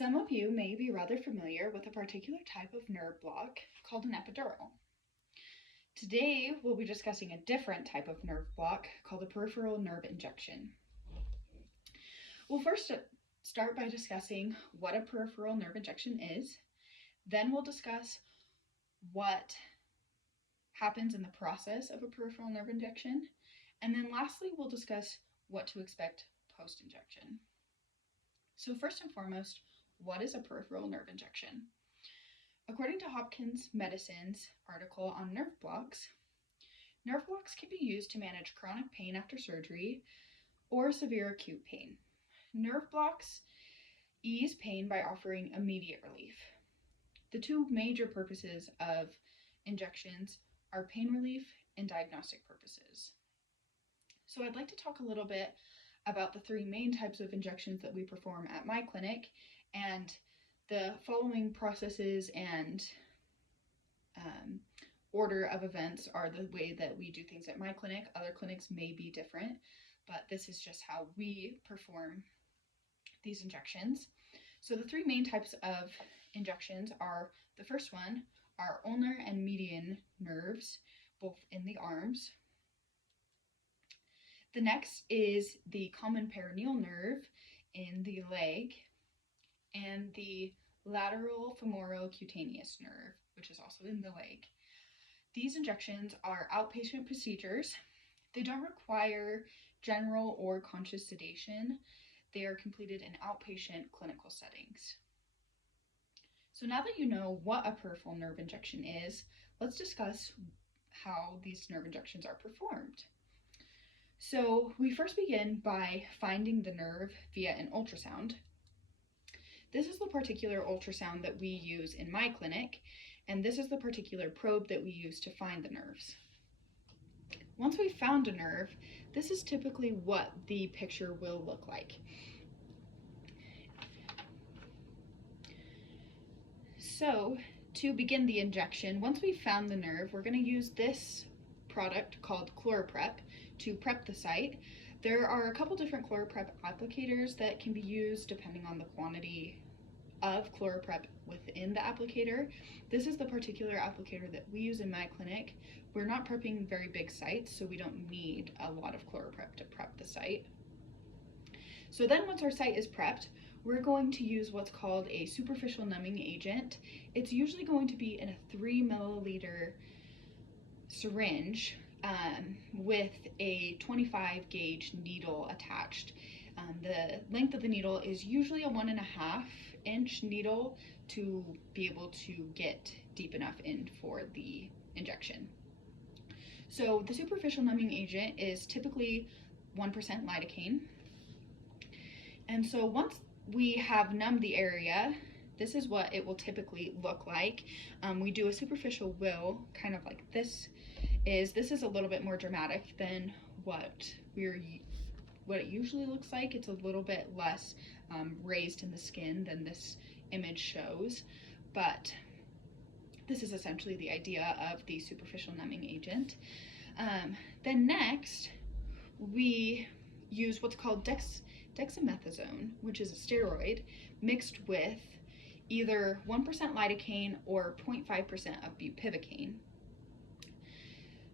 Some of you may be rather familiar with a particular type of nerve block called an epidural. Today, we'll be discussing a different type of nerve block called a peripheral nerve injection. We'll first start by discussing what a peripheral nerve injection is. Then we'll discuss what happens in the process of a peripheral nerve injection. And then lastly, we'll discuss what to expect post-injection. So first and foremost, what is a peripheral nerve injection? According to Hopkins Medicine's article on nerve blocks can be used to manage chronic pain after surgery or severe acute pain. Nerve blocks ease pain by offering immediate relief. The two major purposes of injections are pain relief and diagnostic purposes. So I'd like to talk a little bit about the three main types of injections that we perform at my clinic, and the following processes and order of events are the way that we do things at my clinic. Other clinics may be different, but this is just how we perform these injections. So the three main types of injections are, the first one are ulnar and median nerves, both in the arms. The next is the common peroneal nerve in the leg, and the lateral femorocutaneous nerve, which is also in the leg. These injections are outpatient procedures. They don't require general or conscious sedation. They are completed in outpatient clinical settings. So now that you know what a peripheral nerve injection is, let's discuss how these nerve injections are performed. So we first begin by finding the nerve via an ultrasound. This is the particular ultrasound that we use in my clinic, and this is the particular probe that we use to find the nerves. Once we've found a nerve, this is typically what the picture will look like. So to begin the injection, once we've found the nerve, we're going to use this product called ChloraPrep to prep the site. There are a couple different ChloraPrep applicators that can be used depending on the quantity of ChloraPrep within the applicator. This is the particular applicator that we use in my clinic. We're not prepping very big sites, so we don't need a lot of ChloraPrep to prep the site. So then once our site is prepped, we're going to use what's called a superficial numbing agent. It's usually going to be in a 3 milliliter syringe with a 25 gauge needle attached. The length of the needle is usually a 1.5 inch needle to be able to get deep enough in for the injection. So the superficial numbing agent is typically 1% lidocaine. And so once we have numbed the area, this is what it will typically look like. We do a superficial will, kind of like this is a little bit more dramatic than what it usually looks like. It's a little bit less raised in the skin than this image shows, but this is essentially the idea of the superficial numbing agent. Then next, we use what's called dexamethasone, which is a steroid, mixed with either 1% lidocaine or 0.5% of bupivacaine.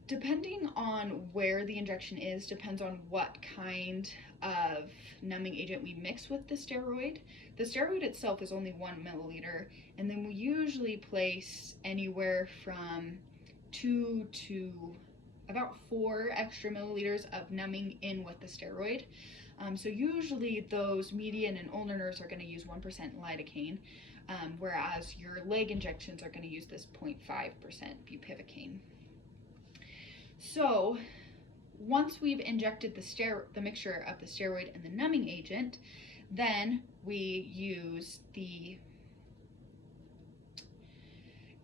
Depending on where the injection is, depends on what kind of numbing agent we mix with the steroid. The steroid itself is only 1 milliliter, and then we usually place anywhere from 2 to about 4 extra milliliters of numbing in with the steroid. So usually those median and ulnar nerves are going to use 1% lidocaine, whereas your leg injections are going to use this 0.5% bupivacaine. So once we've injected the mixture of the steroid and the numbing agent, then we use the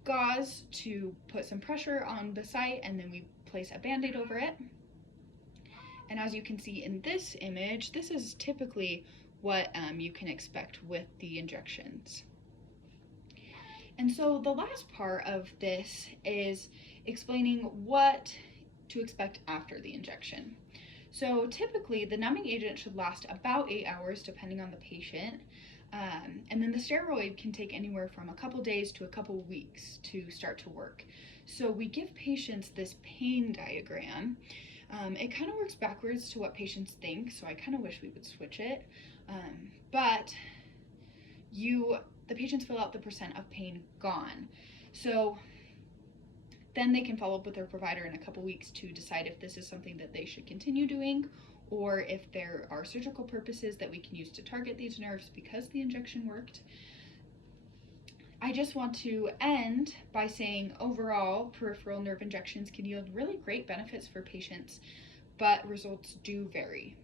gauze to put some pressure on the site, and then we place a band-aid over it. And as you can see in this image, this is typically what you can expect with the injections. And so the last part of this is explaining what to expect after the injection. So typically the numbing agent should last about 8 hours depending on the patient. And then the steroid can take anywhere from a couple days to a couple weeks to start to work. So we give patients this pain diagram. It kind of works backwards to what patients think, so I kind of wish we would switch it. But the patients fill out the percent of pain gone. So then they can follow up with their provider in a couple weeks to decide if this is something that they should continue doing, or if there are surgical purposes that we can use to target these nerves because the injection worked. I just want to end by saying overall, peripheral nerve injections can yield really great benefits for patients, but results do vary.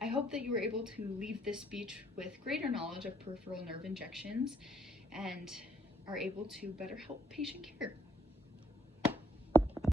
I hope that you were able to leave this speech with greater knowledge of peripheral nerve injections and are able to better help patient care.